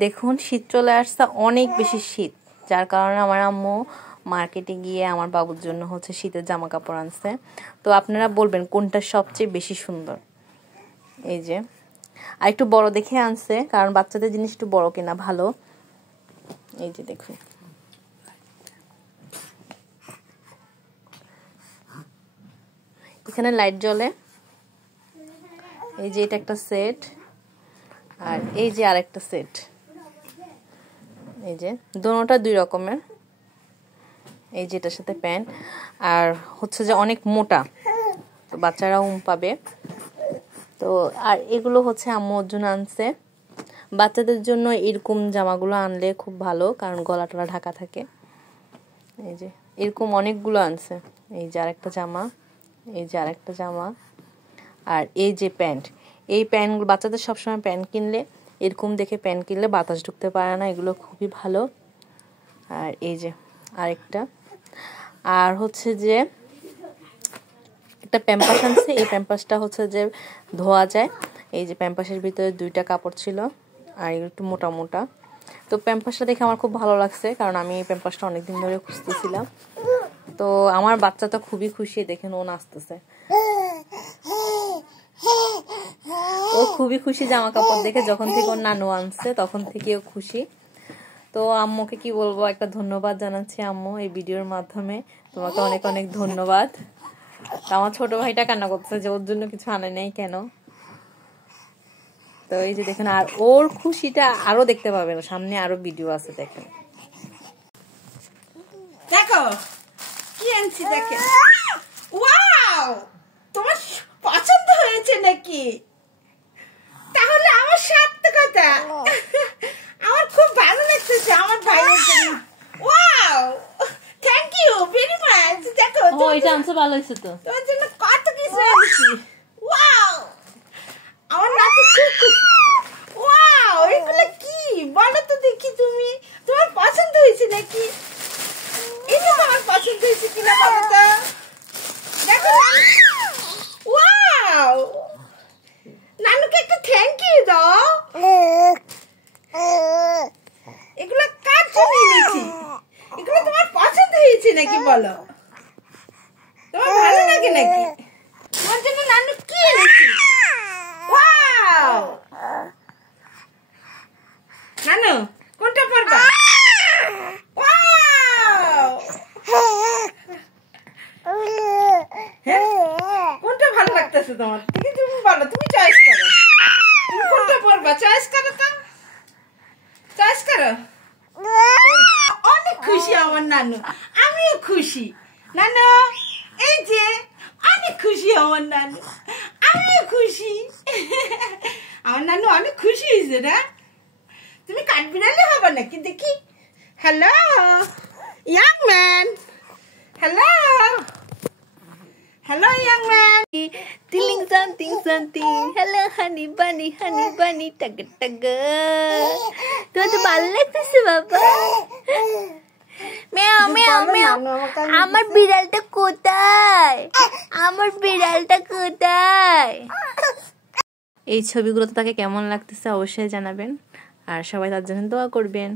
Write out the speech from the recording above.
দেখুন শীত চলে আসছে, অনেক বেশি শীত, যার কারণে আমার আম্মু মার্কেটে গিয়ে আমার বাবুর জন্য হচ্ছে শীতের জামা কাপড় আনছে। তো আপনারা বলবেন কোনটা সবচেয়ে বেশি সুন্দর। এই যে আর একটু বড় দেখে আনছে, কারণ বাচ্চাদের জিনিস একটু বড় কেনা ভালো। এই যে দেখুন, এখানে লাইট জ্বলে। এই যে এটা একটা সেট, আর এই যে আরেকটা সেট। এই যে দোনোটা দুই রকমের। এই যে এটার সাথে প্যান্ট, আর হচ্ছে যে অনেক মোটা, তো বাচ্চারাও পাবে। তো আর এগুলো হচ্ছে আম্মুর জন্য আনছে। বাচ্চাদের জন্য এরকম জামাগুলো আনলে খুব ভালো, কারণ গলা টলা ঢাকা থাকে। এই যে এরকম অনেকগুলো আনছে। এই যে আরেকটা জামা, এই যে আরেকটা জামা, আর এই যে প্যান্ট। এই প্যান্টগুলো বাচ্চাদের সবসময় প্যান্ট কিনলে এরকম দেখে প্যান্ট কিনলে বাতাস ঢুকতে পারে না, এগুলো খুবই ভালো। আর এই যে আরেকটা, আর হচ্ছে যে একটা প্যাম্পাস আনছে। এই প্যাম্পাসটা হচ্ছে যে ধোয়া যায়। এই যে প্যাম্পাসের ভিতরে দুইটা কাপড় ছিল, আর একটু মোটা মোটা। তো প্যাম্পাসটা দেখে আমার খুব ভালো লাগছে, কারণ আমি এই প্যাম্পাসটা অনেকদিন ধরে খুঁজতেছিলাম। তো আমার বাচ্চা তো খুবই খুশি, দেখেন ও নাচতেছে। ও খুবই খুশি জামা কাপড় দেখে, যখন থেকে ওর নানু আনছে তখন থেকেও খুশি। তো আম্মুকে কি বলবো, একটা ধন্যবাদ জানাচ্ছি আম্মু এই ভিডিওর মাধ্যমে, তোমাকে অনেক অনেক ধন্যবাদ। আমার ছোট ভাইটা কান্না করতেছে যে ওর জন্য কিছু আনে নাই কেন। তো এই যে দেখেন, আর ওর খুশিটা আরো দেখতে পাবেন, সামনে আরো ভিডিও আছে, দেখেন। দেখো কি আনছি, দেখেন। ওয়াও, তোমার পছন্দ হয়েছে নাকি? তাহলে আমার সার্থকতা। আমার খুব ভালো লাগতেছে আমার ভাইয়ের জন্য। Wow, thank you very much. দেখো ও এটা আনছে, ভালো হয়েছে তো। তোমার জন্য কত কিছু আনছি। ওয়াও, আমার নাতি খুব খুশি। ওয়াও, এগুলো কি বলো তো দেখি, তুমি তোমার পছন্দ হয়েছে নাকি? এটা তোমার পছন্দ হয়েছে কিনা বলো তো। দেখো, ওয়াও, নানুকে একটা থ্যাংক ইউ দাও। এগুলো কার জন্য এনেছি? এগুলো তোমার পছন্দ হয়েছে নাকি বলো? তোমার ভালো লাগে নাকি? তোমার জন্য নানু কি এনেছি? ওয়াও, নানু কোনটা পরবা? ওয়াও, কোনটা ভালো লাগতেছে তোমার? তুমি বলো, তুমি চয়েস করো। তুমি কোনটা পরবা? চয়েস করো তো, চয়েস করো। অনেক খুশি আমার নানু, আমিও খুশি। নানু এই যে অনেক খুশি আমার নানু, আমিও খুশি। আমার নানু অনেক খুশি হয়েছে না? তুমি কাঠবিড়ালি হবে নাকি দেখি? Hello young man, hello hello young man. Tilling something something, hello honey bunny tug টাগ। তোমার তো ভালো লাগতেছে বাবা। মেও মেও মেও, আমার বিড়ালটা কোথায়? আমার বিড়ালটা কোথায়? এই ছবিগুলো তো তাকে কেমন লাগতেছে অবশ্যই জানাবেন, আর সবাই তার জন্য দোয়া করবেন।